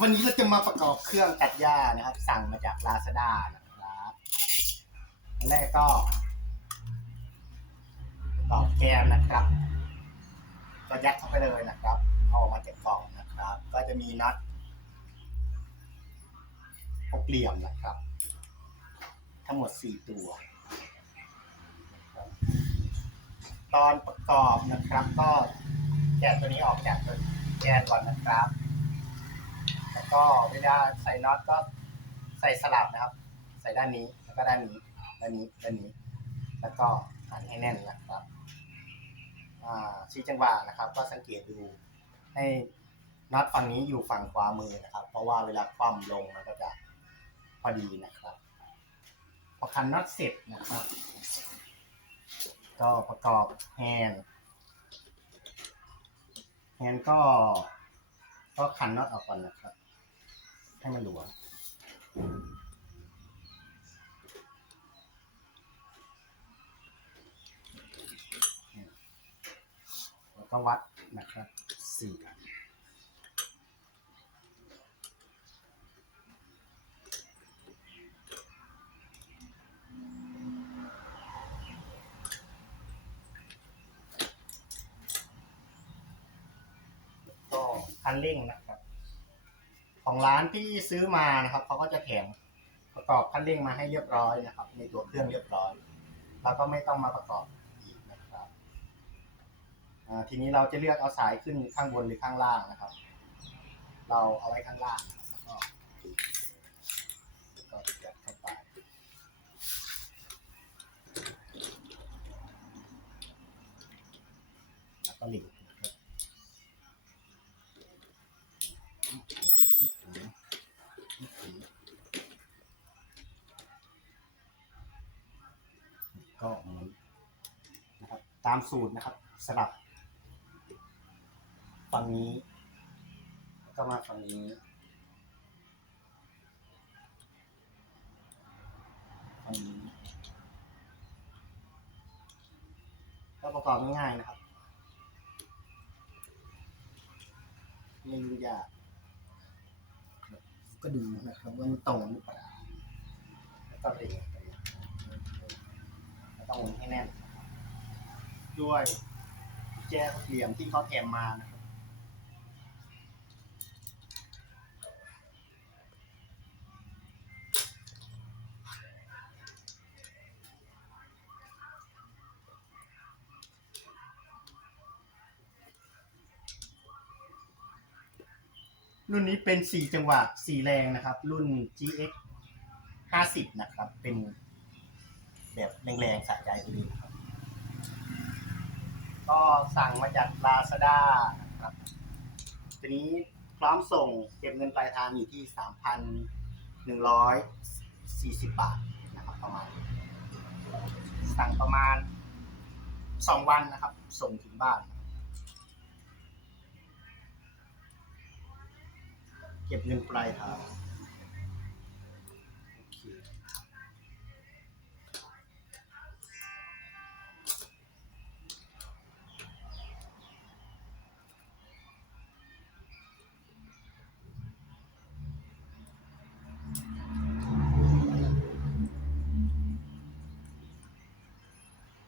วันนี้เราจะมาประกอบเครื่องตัดหญ้านะครับ สั่งมาจาก Lazada นะครับอันแรกก็ประกแกนนะครับ ก็ยัดเข้าไปเลยนะครับเอาออกมาจากกล่องนะครับ ก็จะมีน็อตหกเหลี่ยมนะครับ ทั้งหมดสี่ตัว ตอนประกอบนะครับ ก็แกะตัวนี้ออกจากตัวแกนก่อนนะครับ แล้วก็เวลาใส่น็อตก็ใส่สลับนะครับ ใส่ด้านนี้แล้วก็ด้านนี้ด้านนี้ด้านนี้ แล้วก็หันให้แน่นนะครับชี้จังหวะนะครับ ก็สังเกตดูให้น็อตฝั่งนี้อยู่ฝั่งขวามือนะครับ เพราะว่าเวลาคว่ำลงมันก็จะพอดีนะครับ พอคันน็อตเสร็จนะครับ ก็ประกอบแฮนด์แฮนด์ก็ก็คันน็อตออกก่อนนะครับ ให้มันหลวมแล้วก็วัดนะครับสี่อันก็คันเร่งนะ ของร้านที่ซื้อมานะครับเขาก็จะแถมประกอบคันเร่งมาให้เรียบร้อยนะครับในตัวเครื่องเรียบร้อยเราก็ไม่ต้องมาประกอบอีกนะครับทีนี้เราจะเลือกเอาสายขึ้นข้างบนหรือข้างล่างนะครับ เราเอาไว้ข้างล่างแล้วก็ก็ยัดเข้าไปแล้วก็หลิง ตามสูตรนะครับสลับฝั่งนี้ ก็มาฝั่งนี้ ฝั่งนี้ก็ประกอบง่ายๆนะครับไม่ยุ่งยากก็ดูนะครับว่ามันตรงหรือเปล่าแล้วก็เรียงไปแล้วต้องหมุนให้แน่น ด้วยแจเหลี่ยมที่เขาแถมมานะครับ รุ่นนี้เป็น 4 จังหวะ 4 แรงนะครับ รุ่น GX 50 นะครับ เป็นแบบแรงๆสะใจตัวนี้นะครับ ก็สั่งมาจาก Lazada นะครับ ทีนี้พร้อมส่งเก็บเงินปลายทางอยู่ที่ 3,140 บาทนะครับประมาณ สั่งประมาณ 2 วันนะครับ ส่งถึงบ้าน เก็บเงินปลายทาง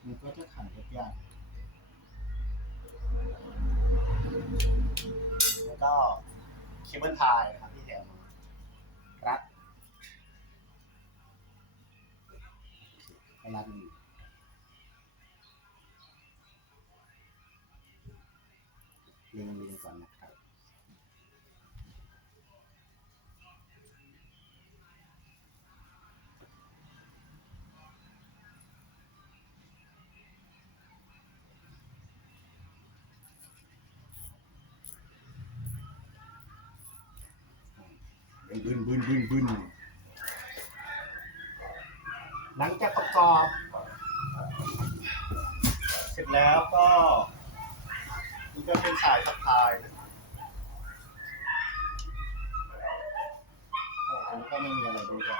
มันก็จะขันยากแล้วก็เคเบิลไทยนะครับที่แถมรัดให้รัดมันอยู่เล็งเล็งก่อนนะครับ บึนบึนบึนบึนหลังจากประกอบ เสร็จแล้วก็นี่ก็เป็นสายสะพายนะครับโอ้อันนี้ก็ไม่มีอะไรดูกัน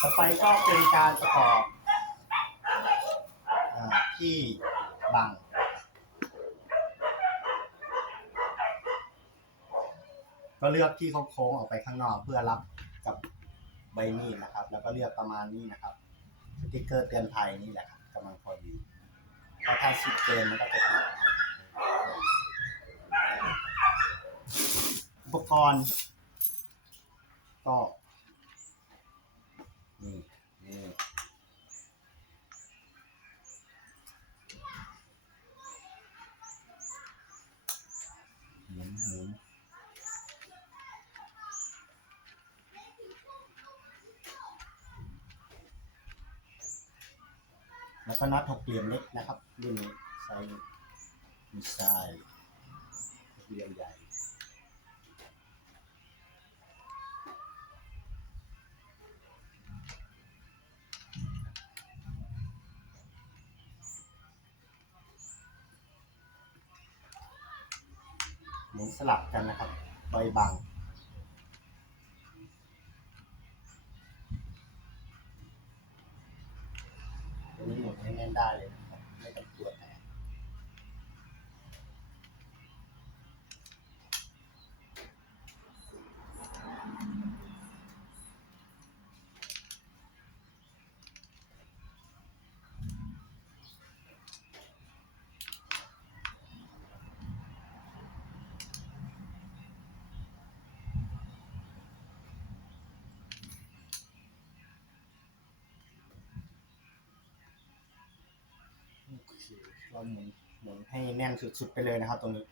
ต่อไปก็เป็นการประกอบอที่บัง ก็เลือกที่เขาโค้งออกไปข้างนอกเพื่อรับกับใบมีดนะครับ แล้วก็เลือกประมาณนี้นะครับ สติกเกอร์เตือนภัยนี่แหละครับกำลังพอดีเพราถ้าชิดเกินมันก็จะผิดอุปกรณ์ ก็ นี่นี่หมุนหมุน แล้วก็น็อตหกเหลี่ยมเล็กนะครับรุ่นนี้ไซส์มีไซส์หกเหลี่ยมใหญ่หมุนสลับกันนะครับใบบัง มุนให้แน่นได้เลยนะครับไม่ต้องตรวจแหนโอ เราหมุนหมุนให้แน่นสุดๆไปเลยนะครับ ตรงนี้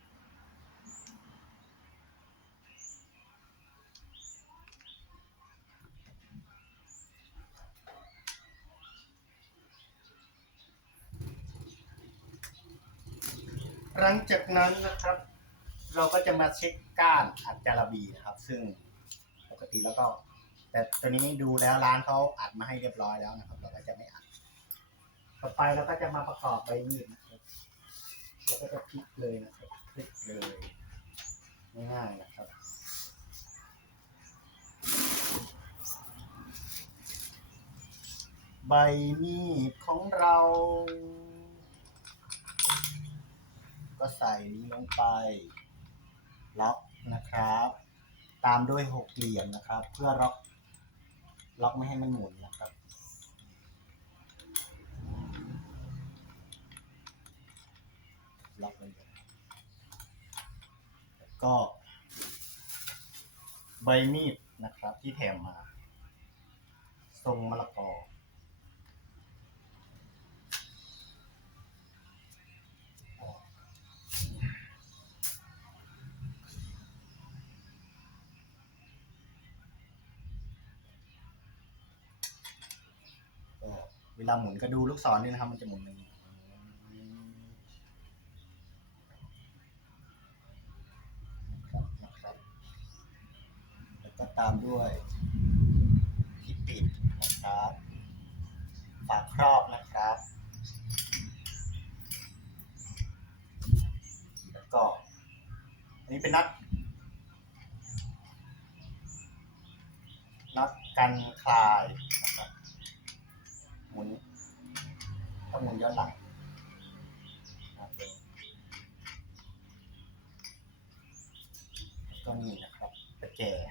หลังจากนั้นนะครับ เราก็จะมาเช็คก้านอัดจาระบีนะครับ ซึ่งปกติแล้วก็ แต่ตัวนี้ดูแล้วร้านเขาอัดมาให้เรียบร้อยแล้วนะครับ เราก็จะไม่อัด ต่อไปเราก็จะมาประกอบใบมีดนะครับเราก็จะพลิกเลยนะครับพลิกเลยง่ายๆนะครับใบมีดของเรา ก็ใส่นี้ลงไป ล็อกนะครับ ตามด้วยหกเหลี่ยมนะครับ เพื่อล็อก ล็อกไม่ให้มันหมุนนะครับ ล็อกไว้เลยก็ ใบมีดนะครับ ที่แถมมา ทรงมะละกอก็เวลาหมุนก็ดูลูกศรด้วยนะครับ มันจะหมุนอย่างนี้นะครับนะครับ แล้วก็ตาม ด้วยที่ปิดนะครับฝาครอบนะครับ แล้วก็อันนี้เป็นนัดนัดกันคลายนะครับหมุนต้องหมุนย้อนหลังก็นี่นะครับตะแกรง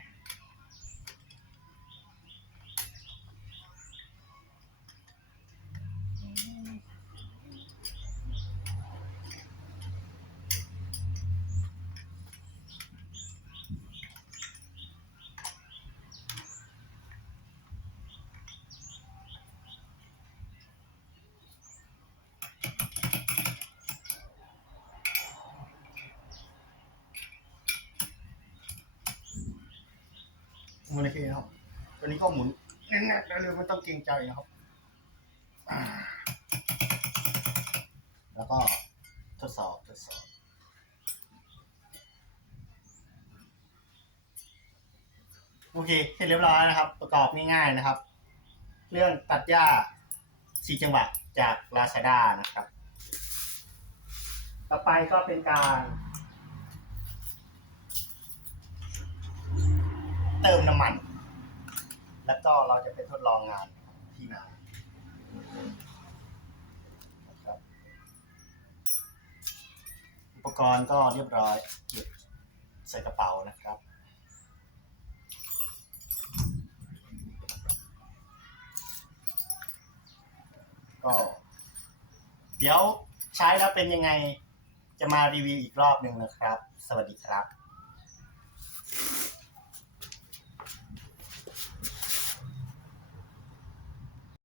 ห มุนโอเคนะครับตัวนี้ก็หมุนแน่นๆแล้วเร็วไม่ต้องเกรงใจนะครับแล้วก็ทดสอบทดสอบโอเค เสร็จเรียบร้อยนะครับ ประกอบง่ายๆนะครับเครื่องตัดหญ้าสี่จังหวะจาก Lazada นะครับ ต่อไปก็เป็นการ เติมน้ำมัน แล้วก็เราจะไปทดลองงานที่นานอุปกรณ์ก็เรียบร้อยเก็บใส่กระเป๋านะครับก็เดี๋ยวใช้แล้วเป็นยังไงจะมารีวิวอีกรอบหนึ่งนะครับ สวัสดีครับ